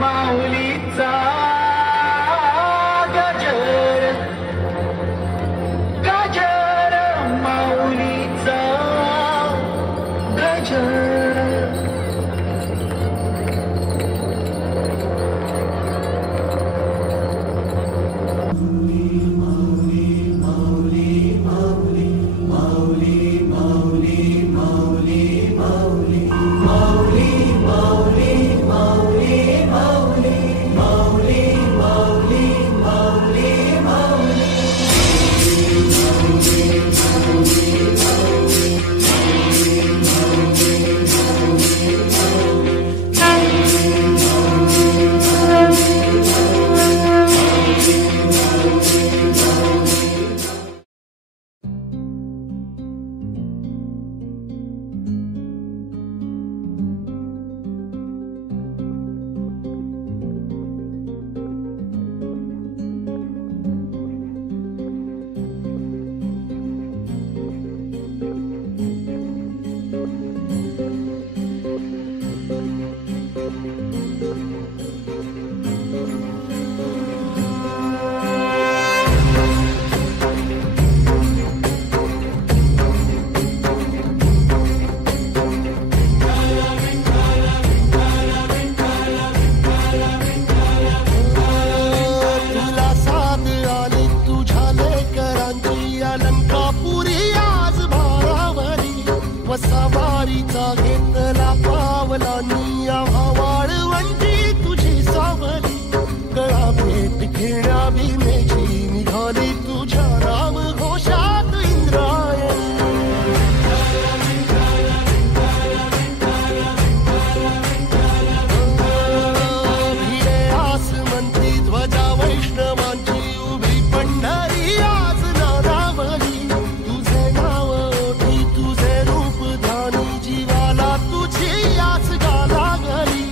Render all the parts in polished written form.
माऊलीचा गजर गजर माऊलीचा गजर वसावारीचा घेतला पावला निया वाळवंटी तुझी सावली गळा भेट घेण्या भीमेची निघाली तुझ्या राम घोषात इंद्रायणी भिडे आसमंती ध्वजा वैष्णवांची उभी पंढरी आज नारावली तुझे नाव ओठी तुझे रूप ध्यानी जीवाला तुझी आस गाला गली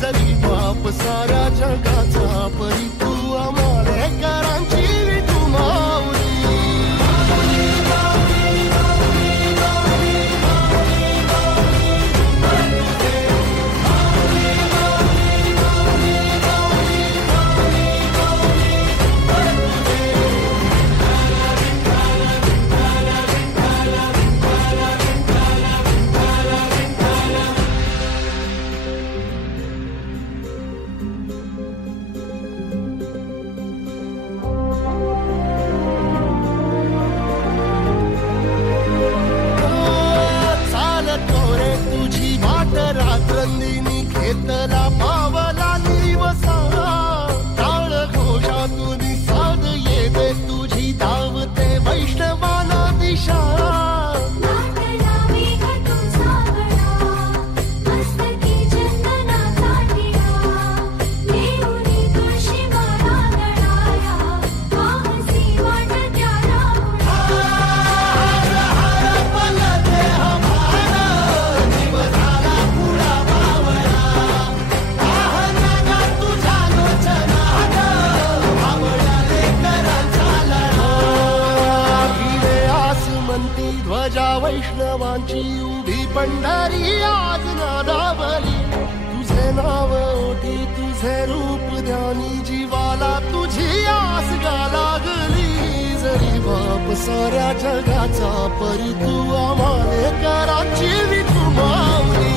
जरी बाप साऱ्या जगाचा परी तू आमालेकरांची तू माऊली रात्रंदिनी घेतला पावला निवसा टाळ घोषातून साध येते तुझी धावते वैष्णवाला दिशा ध्वजा वैष्णवांची उभी पंढरी आज नादावली तुझे नाव ओठी तुझे रूप ध्यानी जीवाला तुझी आस लागली जरी बाप साऱ्या जगाचा परी तू आमालेकरांची तू माऊली